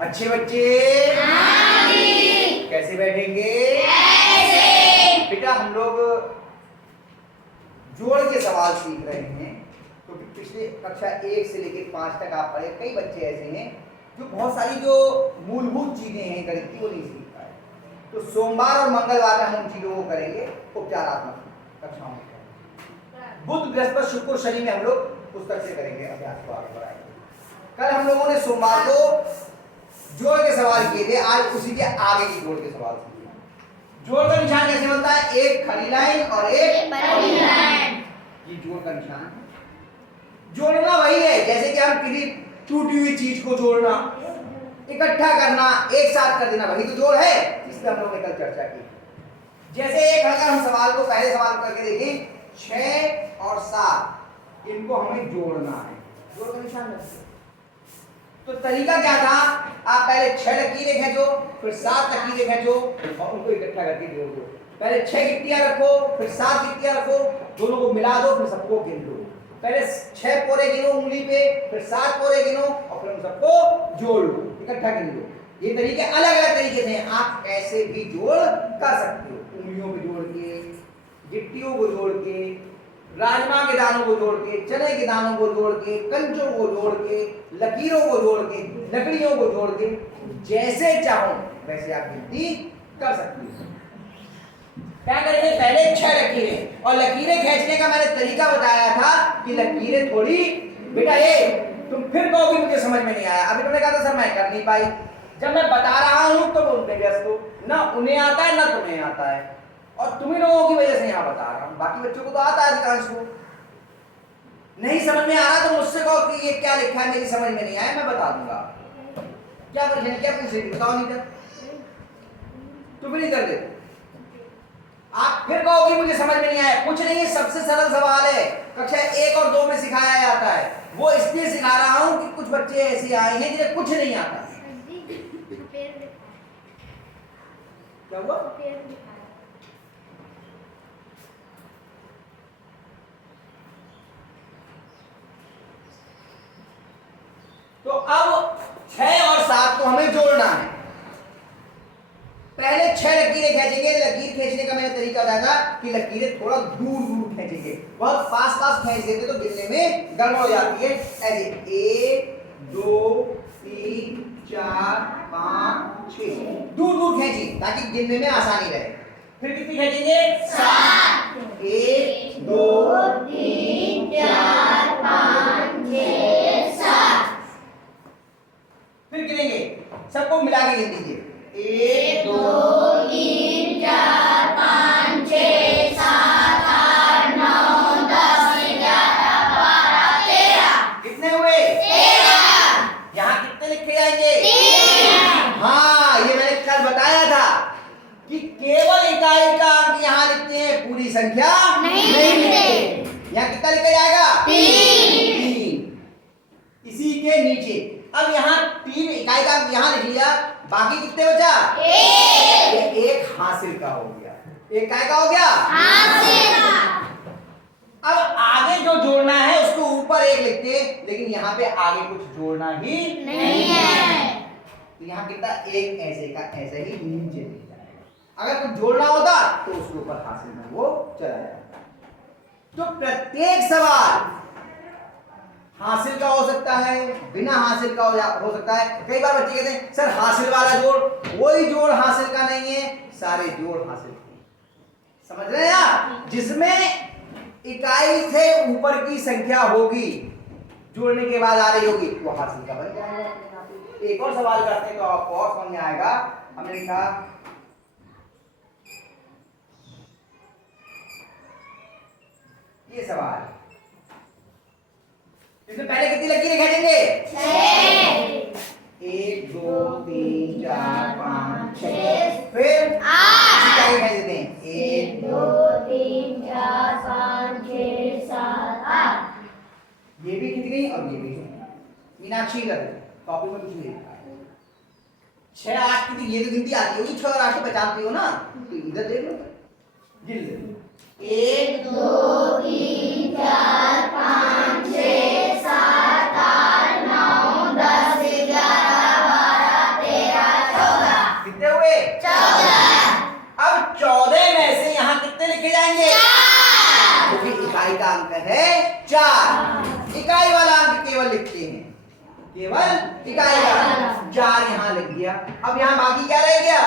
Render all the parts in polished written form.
अच्छे बच्चे कैसे बैठेंगे? ऐसे। बेटा हम लोग जोड़ के सवाल सीख रहे हैं, क्योंकि तो पिछले कक्षा 1 से लेकर 5 तक आप पढ़े। कई बच्चे ऐसे हैं जो बहुत सारी जो मूलभूत चीजें हैं गणित की वो नहीं सीख पाए। तो सोमवार और मंगलवार में हम उन चीजों को करेंगे उपचारात्मक कक्षाओं में। बुध बृहस्पति शुक्र शनि में हम लोग पुस्तक से करेंगे, अभ्यास को आगे बढ़ाएंगे। कल हम लोगों ने सोमवार को जोड़ के सवाल किए थे, आज उसी के आगे की जोड़ के सवाल सीखे। जोड़ का निशान कैसे बनता है? एक खड़ी लाइन और एक बड़ी लाइन। ये जोड़ का निशान है। जोड़ना वही है जैसे कि हम किसी टूटी हुई चीज को जोड़ना, इकट्ठा करना, एक साथ कर देना, वही तो जोड़ है। इस पर हम लोगों ने कल चर्चा की। जैसे एक अगर हम सवाल को पहले सवाल करके देखें, 6 और 7 इनको हमें जोड़ना है। जोड़ का निशान है। तो तरीका क्या था? आप पहले 6 लकीरें खींचो, फिर 7 लकीरें खींचो और उनको इकट्ठा करके जोड़ दो। पहले 6 गिट्टियां रखो, फिर 7 गिट्टियां रखो, दोनों को मिला दो, फिर सबको गिन लो। पहले 6 पोरे गिनो उंगली पे, फिर 7 पोरे गिनो और फिर उन सबको जोड़ लो, इकट्ठा गिन लो। ये तरीके अलग अलग तरीके से हैं। आप ऐसे भी जोड़ कर सकते हो, उंगलियों में जोड़ के, गिट्टियों को जोड़ के, राजमा के दानों को जोड़ के, चने के दानों को जोड़ के, कंचों को जोड़ के, लकीरों को जोड़ के, लकड़ियों को जोड़ के, जैसे चाहो वैसे आप गिनती कर सकते हो। क्या करेंगे? पहले 6 लकीरें, और लकीरें खींचने का मैंने तरीका बताया था कि लकीरें थोड़ी, बेटा ये तुम फिर कहोगे मुझे समझ में नहीं आया। अभी तुमने कहा था सर मैं कर नहीं पाई। जब मैं बता रहा हूं तो तुम उनपे व्यस्त हो, ना उन्हें आता है ना तुम्हें आता है, और तुम्ही लोगों की वजह से यहाँ बता रहा हूँ। बाकी बच्चों को तो आता है, अधिकांश को। नहीं समझ में आ रहा तो मुझसे कहो कि ये क्या लिखा है, मेरी समझ में नहीं आया, मैं बता दूंगा। क्या परेशानी, क्या पूछ रही थी? बताओ। नहीं कर तुम नहीं कर दे, आप फिर कहोगे मुझे समझ में नहीं आया। कुछ नहीं है, सबसे सरल सवाल है, कक्षा 1 और 2 में सिखाया जाता है। वो इसलिए सिखा रहा हूं कि कुछ बच्चे ऐसे आए हैं जिन्हें कुछ नहीं आता। क्या हुआ? तो अब 6 और 7 को हमें जोड़ना है। पहले 6 लकीरें खींचेंगे। लकीर खींचने का मैंने तरीका बताया था कि लकीरें थोड़ा दूर दूर खींचेंगे। बहुत पास पास खींच देते तो गिनने में गड़बड़ हो जाती है। ऐसे 1 2 3 4 5 6 दूर दूर खींची ताकि गिनने में आसानी रहे। फिर कितनी खींचेंगे? 7। 1 2 3 4 5 6 7। फिर गिनेंगे, सबको मिला के गिन दीजिए। 1 2 3 4 5 6 7 8 9 10 11 12 13। कितने हुए? 13। यहाँ कितने लिखे जाएंगे? 3। हाँ, ये मैंने कल बताया था कि केवल इकाई का अंक यहाँ लिखते हैं, पूरी संख्या नहीं लिखते। यहाँ कितना लिखा जाएगा? 3। इसी के नीचे अब यहाँ 3 इकाई का अंक यहाँ लिख लिया, बाकी कितने बचा? 1। एक हासिल का हो गया। एक काय का हो गया? हासिल। अब आगे जो जोड़ना है उसको ऊपर 1 लिखते हैं, लेकिन यहाँ पे आगे कुछ जोड़ना ही नहीं है। तो यहाँ कितना? 1 ऐसे का ऐसे ही नीचे लिख जाएगा। अगर कुछ जोड़ना होता तो उसके ऊपर हासिल में वो चला जाता। तो प्रत्येक सवाल हासिल का हो सकता है, बिना हासिल का हो सकता है। कई बार बच्चे कहते हैं सर हासिल वाला जोड़, कोई जोड़ हासिल का नहीं है, सारे जोड़ हासिल के। समझ रहे हैं आप? जिसमें इकाई से ऊपर की संख्या होगी, जोड़ने के बाद आ रही होगी, वो हासिल का बन जाएगा। एक और सवाल करते हैं तो आपको और समझ में आएगा। हमने लिखा ये सवाल, इसमें पहले कितनी लकीरें खींचेंगे? 6। 1 2 3 4 5 6 फिर 8। इकाई खींच देते हैं। 1 2 3 4 5 6 7 8। ये भी खींच गई और ये भी। मीनाक्षी कर कॉपी में कुछ नहीं लिखा है। 6 8 की ये तो गिनती आती होगी, 6 और 8 को पहचानती हो ना, तो इधर देख लो, गिन लो। 1 2 3 4 5 6 7 8 9 10 11 12 हुए? 14। अब 14 में से यहाँ कितने लिखे जाएंगे? 4। क्योंकि इकाई का अंक है 4। इकाई वाला अंक केवल लिखते हैं, केवल इकाई वाला 4 यहाँ लिख दिया। अब यहाँ बाकी क्या रह गया?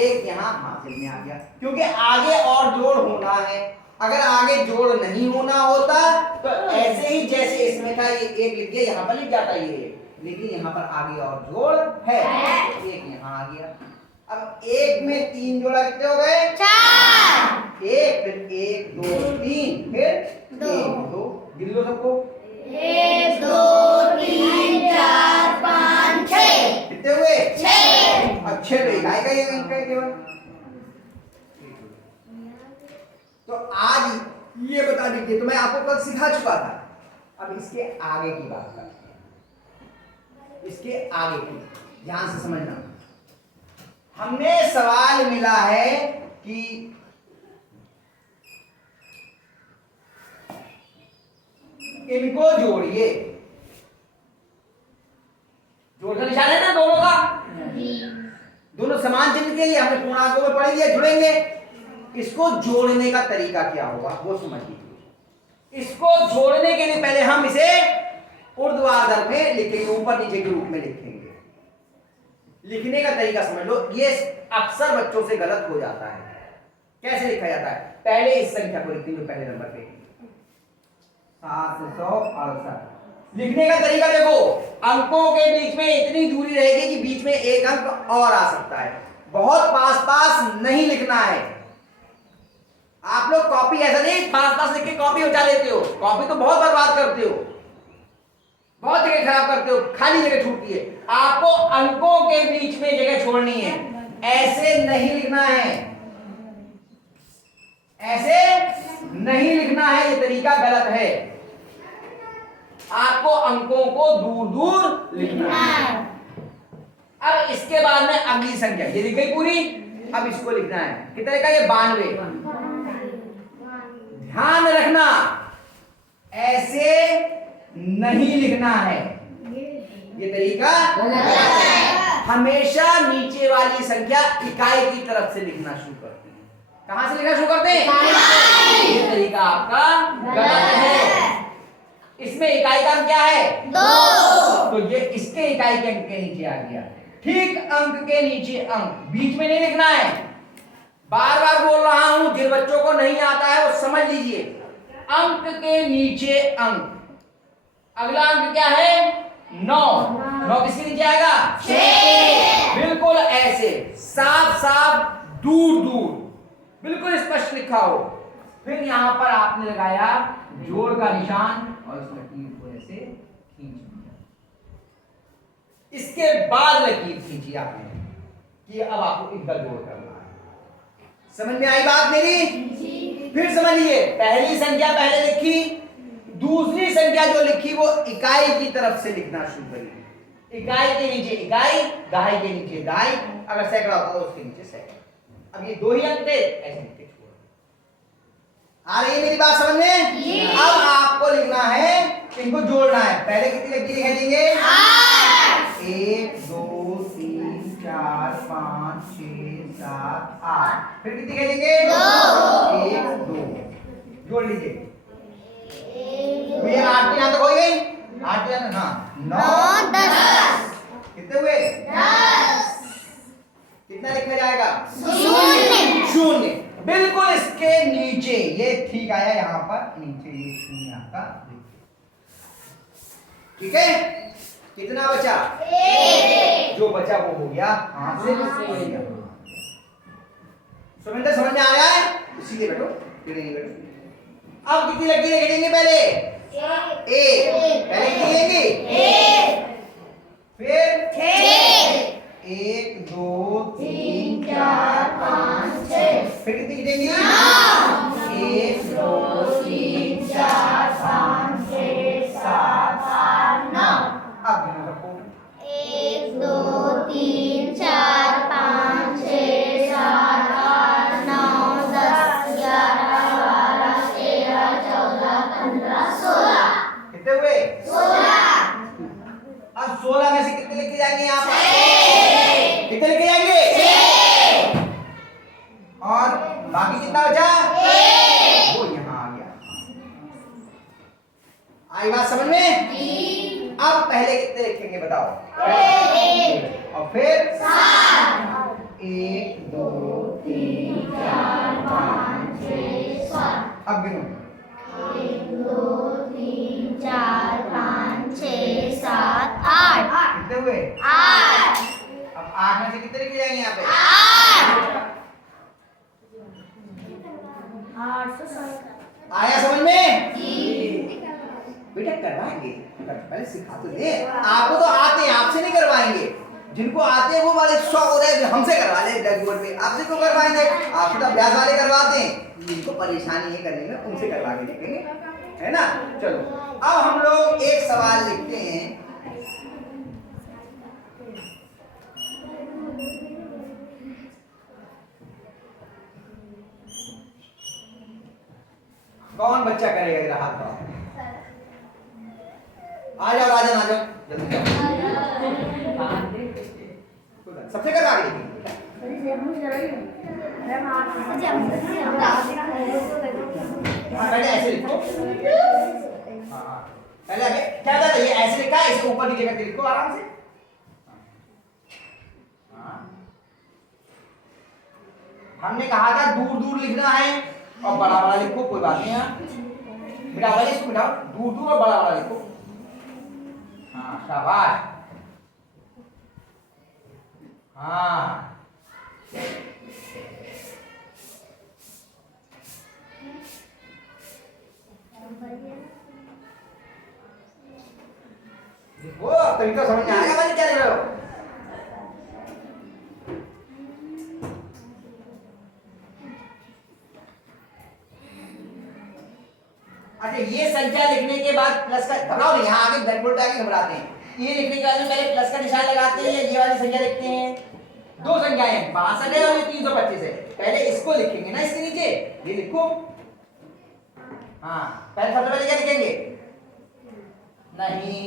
1 यहाँ हासिल में आ गया, क्योंकि आगे और जोड़ होना है। अगर आगे जोड़ नहीं होना होता तो ऐसे ही जैसे इसमें था ये 1 लिख दिया, यहाँ पर लिख जाता ये, लेकिन यहाँ पर आगे और जोड़ है, 1 यहाँ आ गया। अब 1 में 3 जोड़ा कितने हो गए? 4। 1 फिर 1 2 3 फिर 1 2, गिन लो सबको। 1 2 3 4 5 6 कितने हुए? 6। अब 6 तो इकाई का ही अंक है केवल। तो आज ये बता दीजिए, तो मैं आपको कल सिखा चुका था, अब इसके आगे की बात करते हैं। इसके आगे की ध्यान से समझना। हमने सवाल मिला है कि इनको जोड़िए, जोड़ का निशान है ना दोनों का, दोनों समान चिन्ह के लिए हमने पूर्णांकों में पढ़ लिया, जुड़ेंगे। इसको जोड़ने का तरीका क्या होगा वो समझ लीजिए। इसको जोड़ने के लिए पहले हम इसे ऊर्ध्वाधर में लिखेंगे, ऊपर नीचे के रूप में लिखेंगे। लिखने का तरीका समझ लो, ये अक्सर बच्चों से गलत हो जाता है। कैसे लिखा जाता है? पहले इस संख्या को लिखते हैं, पहले नंबर पे 768। लिखने का तरीका देखो, अंकों के बीच में इतनी दूरी रहेगी कि बीच में एक अंक और आ सकता है। बहुत पास पास नहीं लिखना है। आप लोग कॉपी ऐसा नहीं पास पास लिख के कॉपी उठा लेते हो, कॉपी तो बहुत बर्बाद करते हो, बहुत जगह खराब करते हो, खाली जगह छूटती है। आपको अंकों के बीच में जगह छोड़नी है, ऐसे नहीं लिखना है, ऐसे नहीं लिखना है, ये तरीका गलत है। आपको अंकों को दूर दूर लिखना है। अब इसके बाद में अगली संख्या ये लिख गई पूरी, अब इसको लिखना है कितने का? ये 92। ध्यान रखना, ऐसे नहीं लिखना है, ये तरीका हमेशा नीचे वाली संख्या इकाई की तरफ से लिखना शुरू करते हैं। कहां से लिखना शुरू करते हैं? ये तरीका आपका गलत है। इसमें इकाई का अंक क्या है? 2। तो ये इसके इकाई के अंक के नीचे आ गया। ठीक अंक के नीचे अंक, बीच में नहीं लिखना है। बार बार बोल रहा हूं, जिन बच्चों को नहीं आता है वो समझ लीजिए। अंक के नीचे अंक, अगला अंक क्या है? 9। 9 किसके नीचे आएगा? 6। बिल्कुल ऐसे साफ साफ दूर दूर बिल्कुल स्पष्ट लिखा हो। फिर यहां पर आपने लगाया जोड़ का निशान और इस लकीर को ऐसे खींच दिया। इसके बाद लकीर खींची आपने कि अब आपको इनका जोड़ करना है। समझ में आई बात मेरी? फिर समझिए, पहली संख्या पहले लिखी, दूसरी संख्या जो लिखी वो इकाई की तरफ से लिखना शुरू करिए। इकाई के नीचे इकाई, दहाई के नीचे दहाई, अगर सैकड़ा होता तो उसके नीचे सैकड़ा। अब ये 2 ही अंक थे, ऐसे लिखते छोड़। आ रही है मेरी बात समझ में? अब आपको लिखना है, इनको जोड़ना है। पहले कितनी लकीरें खींचेंगे? 1 2 3 4 5 6 7 8। फिर कितनी खींचेंगे? 1 2। जोड़ लीजिए। ये 8 यहाँ तक हो गई, 8 यहाँ तक, हाँ 9 10। कितने हुए? 10। कितना लिखा जाएगा? 0। बिल्कुल इसके नीचे ये ठीक आया, यहाँ पर नीचे ये 0 आपका। ठीक है, कितना बचा? 1। जो बचा वो हो गया हाथ से हो गया। सुमिंदर समझ में आ रहा है? इसीलिए बैठो, बैठो। अब कितनी लकीरें गिनेंगे? पहले 1। पहले कितनी लेंगे? 1। फिर 6। 1 2 3 4 5 6। फिर कितनी गिनेंगे? 1 2 3 4 5 6 7 8 9। अब गिनो सबको। 1 2 3 4 5 6 7 8 9 10 11 12 13 14 15 16। कितने हुए? 16। अब 16 में से कितने लिखे जाएंगे यहाँ पर? कितने लिखे जाएंगे? कितने लिखेंगे बताओ? 1 और फिर 7 1 2 3 4 5 6 7 अब गिनो 1 2 3 4 5 6 7 8 कितने हुए? 8 अब 8 में से कितने लिखे जाएंगे यहाँ पे? 8 आया समझ में? जी बेटा करवाएंगे, पहले सिखा तो दे। आपको तो आते हैं, आपसे नहीं करवाएंगे। जिनको आते हैं वो वाले शौक हो रहे हैं हमसे करवा ले ब्लैक बोर्ड पे। आपसे क्यों करवाएंगे? आपसे तो अभ्यास वाले करवाते हैं। जिनको परेशानी है करने में उनसे करवा के देखेंगे, है ना? चलो अब हम लोग एक सवाल लिखते हैं। कौन बच्चा करेगा? जरा हाथ बढ़ाओ। आ जाओ राजन, आ जाओ जल्दी जाओ। सबसे करवा के पहले ऐसे लिखो। हाँ पहले आगे क्या था? ये ऐसे लिखा है, इसे ऊपर नीचे करके लिखो आराम से। हाँ हमने कहा था दूर दूर लिखना है और बड़ा बड़ा लिखो, कोई बात नहीं है। मिटाओ भाई इसको, मिटाओ। दूर दूर और बड़ा बड़ा लिखो। हाँ शाबाश। हाँ देखो तरीका समझ में आएगा मैंने क्या लिख रहे हो? अच्छा ये संख्या लिखने के बाद प्लस का, घबराओ नहीं, यहाँ आगे ब्लैक बोर्ड पे आगे घबराते हैं। ये लिखने के बाद में पहले प्लस का निशान लगाते हैं, ये वाली संख्या लिखते हैं। दो संख्याएं हैं, 62 है और ये 325 है। पहले इसको लिखेंगे ना, इसके नीचे ये लिखो। हाँ पहले सबसे पहले क्या लिखेंगे? नहीं,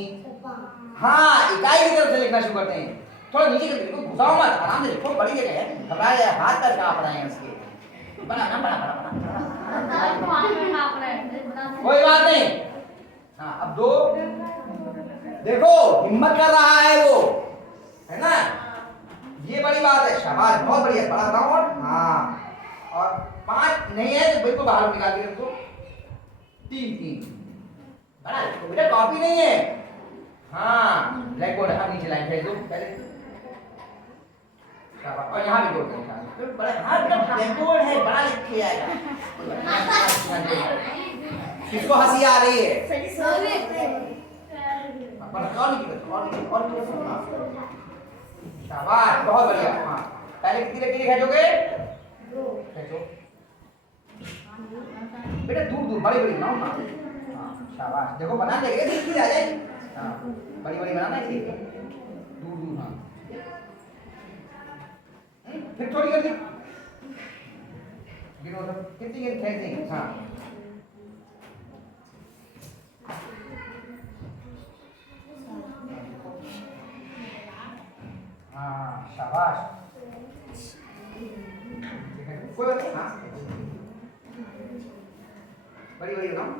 हाँ इकाई की तरफ से लिखना शुरू करते हैं। थोड़ा नीचे करके लिखो, घुसाओ मत, आराम से लिखो। बड़ी जगह है, घबराए जाए, हाथ पैर कांप रहे हैं उसके। बना ना, बना बना बना, कोई बात नहीं। हाँ अब दो, देखो हिम्मत कर रहा है वो, है ना? ये बड़ी बात है, शाबाश, बहुत बढ़िया। बड़ा बताओ। और हाँ और 5 नहीं है तो बिल्कुल बाहर निकाल के रखो। 3 बड़ा लिखो बेटा, कॉपी नहीं है। हाँ ब्लैक बोर्ड है, नीचे लाइन भेज दो पहले। शाबाश, और यहाँ भी बोर्ड है बड़ा। हाँ बेटा ब्लैक बोर्ड है, बड़ा लिख के आएगा। किसको हंसी आ रही है? शाबाश, बहुत बढ़िया। हाँ पहले कितनी लकीरें खींचोगे? खींचो बेटा, दूर दूर बड़ी बड़ी बनाओ ना। हाँ शाबाश, देखो बना देंगे, धीरे आ जाएगी। हाँ बड़ी बड़ी बनाना है, दूर दूर। हाँ फिर थोड़ी कर दी, गिनो तो कितनी खींचेंगे? हाँ हाँ शाबाश, कोई बात नहीं। हाँ बड़ी बड़ी बनाओ।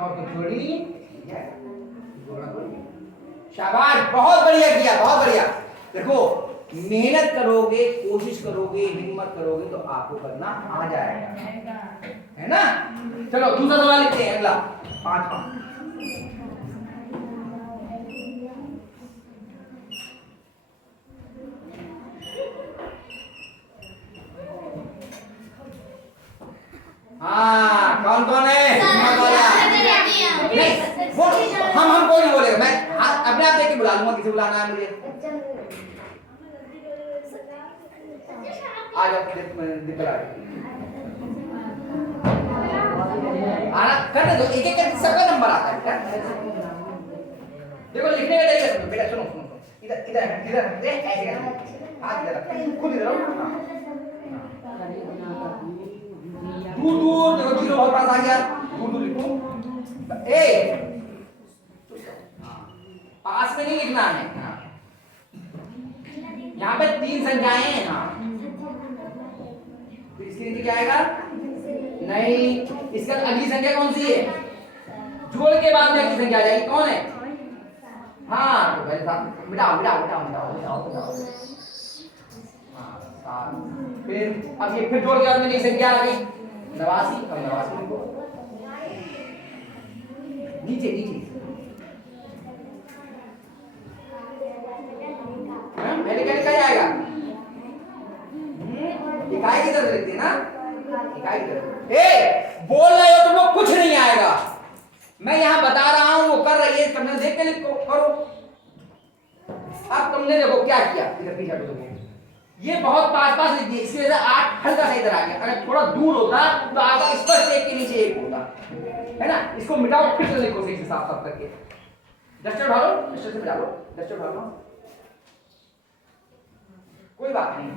और तो छोड़ी नहीं, शाबाश, बहुत बढ़िया किया, बहुत बढ़िया। देखो मेहनत करोगे, कोशिश करोगे, हिम्मत करोगे तो आपको करना आ जाएगा, है ना? चलो दूसरा सवाल लिखते हैं, अगला 5वां। हाँ कौन कौन है? नहीं वो हम कोई नहीं बोलेगा, मैं अपने आप देख के बुला लूंगा किसे बुलाना है मुझे। आ जाओ दिक्कत आना कर दो, एक एक करके सबका नंबर आता है। देखो लिखने का तरीका सुनो बेटा, सुनो सुनो, इधर इधर इधर ऐसे करके हाथ इधर, खुद इधर दूर दूर। देखो जीरो बहुत पास आ गया, दूर दूर लिखो। ए पास में नहीं लिखना है। हाँ। यहाँ पे 3 संख्याएं हैं। हाँ तो इसके नीचे क्या आएगा? नहीं, इसका अगली संख्या कौन सी है? जोड़ के बाद में अगली संख्या आ जाएगी, कौन है? हाँ तो पहले साथ मिटाओ मिटाओ मिटाओ मिटाओ मिटाओ मिटाओ। हाँ 7। फिर अब ये फिर जोड़ के बाद में नई संख्या आ गई 89। अब 89 लिखो नीचे नीचे। पहले क्या लिखा जाएगा? इकाई की तरफ लिखते हैं ना, इकाई की तरफ। ए बोल रहे हो तुम लोग, कुछ नहीं आएगा। मैं यहाँ बता रहा हूँ, वो कर रही है, तुमने देख के लिखो करो। अब तुमने देखो क्या किया, इधर पीछे हटो। ये बहुत पास लिख दिए, इसकी वजह से 8 हल्का सा इधर आ गया। अगर थोड़ा दूर होता तो आगे स्पष्ट 1 के नीचे 1 होता, है ना। इसको मिटाओ, फिर से लिखो सही से साफ साफ करके। डस्टर उठा लो, डस्टर से मिटा लो, डस्टर उठा लो, कोई बात नहीं।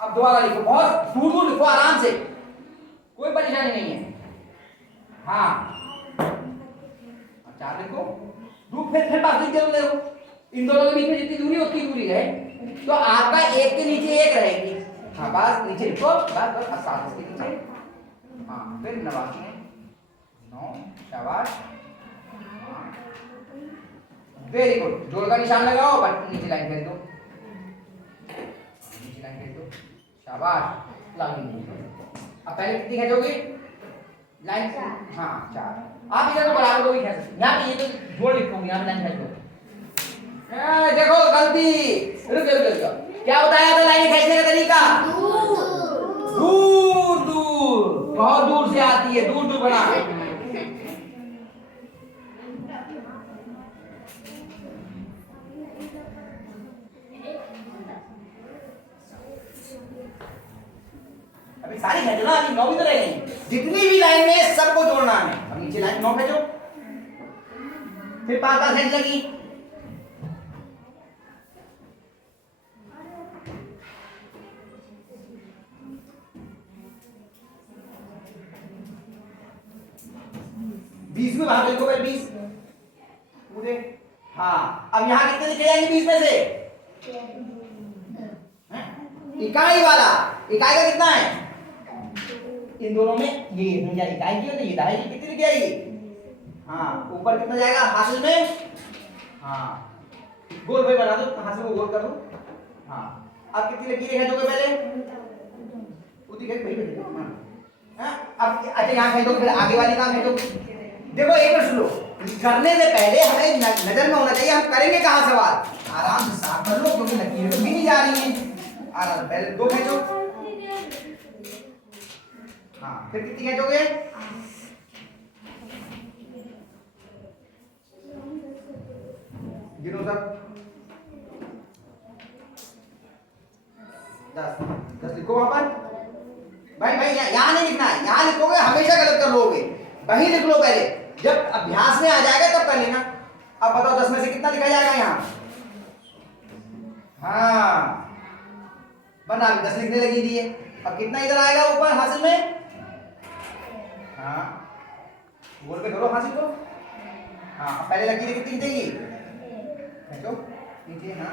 अब दोबारा लिखो, बहुत दूर दूर लिखो, आराम से, कोई परेशानी नहीं है। हाँ 4 लिखो, दूर फिर पास लिख दो। देखो इन दोनों के बीच में जितनी दूरी उतनी दूरी है, तो आपका 1 के नीचे 1 रहेगी। हाँ बस नीचे लिखो, बस बस 7 इसके नीचे। हाँ फिर 89 9 शाबाश। वेरी गुड, जोड़ का निशान लगाओ, बट नीचे लाइन कर दो, नीचे लाइन कर दो, शाबाश। लाइन अब पहले कितनी खींचोगे लाइन? हाँ 4। आप इधर तो बराबर को भी खींच सकते, यहाँ पे ये तो जोड़ लिखोगे, यहाँ पे लाइन खींच दो। देखो गलती, रुक क्या बताया था लाइन खींचने का तरीका? दूर दूर, बहुत दूर से आती है, दूर दूर बना। अभी सारी खींचो ना, अभी 9 भी तो रहे, जितनी भी लाइन में सबको जोड़ना है। अब नीचे लाइन 9 खींचो, फिर 5 खींच लगी। बीस में भाग लिखो भाई, 20 पूरे। हाँ अब यहाँ कितने लिखे जाएंगे 20 में से? इकाई वाला, इकाई का कितना है? इन दोनों में ये इकाई की हो तो ये दहाई की कितनी लिख जाएगी? हाँ ऊपर कितना जाएगा हासिल में? हाँ गोल भाई बना दो, हासिल को गोल कर दो। हाँ अब कितनी लकीरें खींचोगे पहले? उतनी खींच भाई बैठो। अब अच्छा यहाँ खींचोगे, फिर आगे वाली कहाँ खींचोगे? देखो एक बार सुनो, करने से पहले हमें नजर में होना चाहिए हम करेंगे कहाँ सवाल। आराम से साफ कर लो, क्योंकि लकीरें तो भी नहीं जा रही हैं। आराम पहले 2 खींचो। हाँ फिर कितनी खींचोगे? गिनो सब। 10 लिखो वहां पर। भाई यहाँ नहीं लिखना है, यहाँ लिखोगे हमेशा गलत कर लोगे। वही लिख लो पहले, जब अभ्यास में आ जाएगा तब कर लेना। अब बताओ 10 में से कितना लिखा जाएगा यहाँ? हाँ बना 10 लिखने लगी दिए। अब कितना इधर आएगा ऊपर हासिल में? हाँ गोल पे करो हासिल को। हाँ पहले लकीरें कितनी खींचेगी? खींचो नीचे। हाँ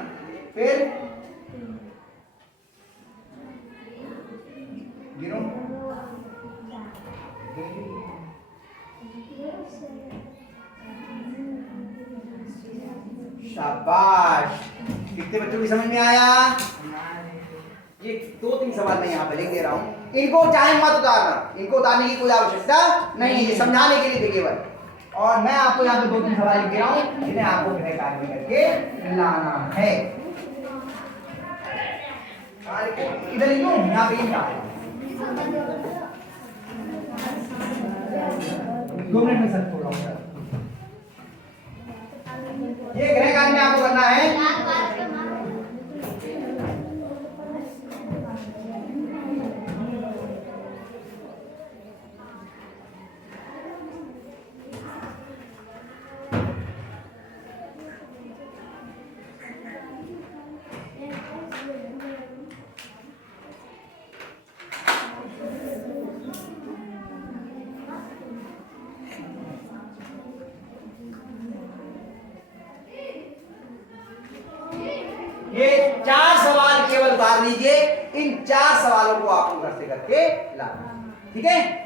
फिर गिनो। शाबाश, कितने बच्चों की समझ में आया? ये 2-3 सवाल मैं यहाँ पे लिख दे रहा हूँ, इनको चाहे मत उतारना, इनको उतारने की कोई आवश्यकता नहीं है, समझाने के लिए थे केवल। और मैं आपको यहाँ पे 2-3 सवाल लिख दे रहा हूँ जिन्हें आपको गृह कार्य में करके लाना है। इधर लिखो, यहाँ पे लिखा है 2 मिनट में सर खोल रहा हूँ। ये गृह कार्य में आपको करना है। ये 4 सवाल केवल उतार लीजिए, इन 4 सवालों को आपको घर से करके लाना, ठीक है।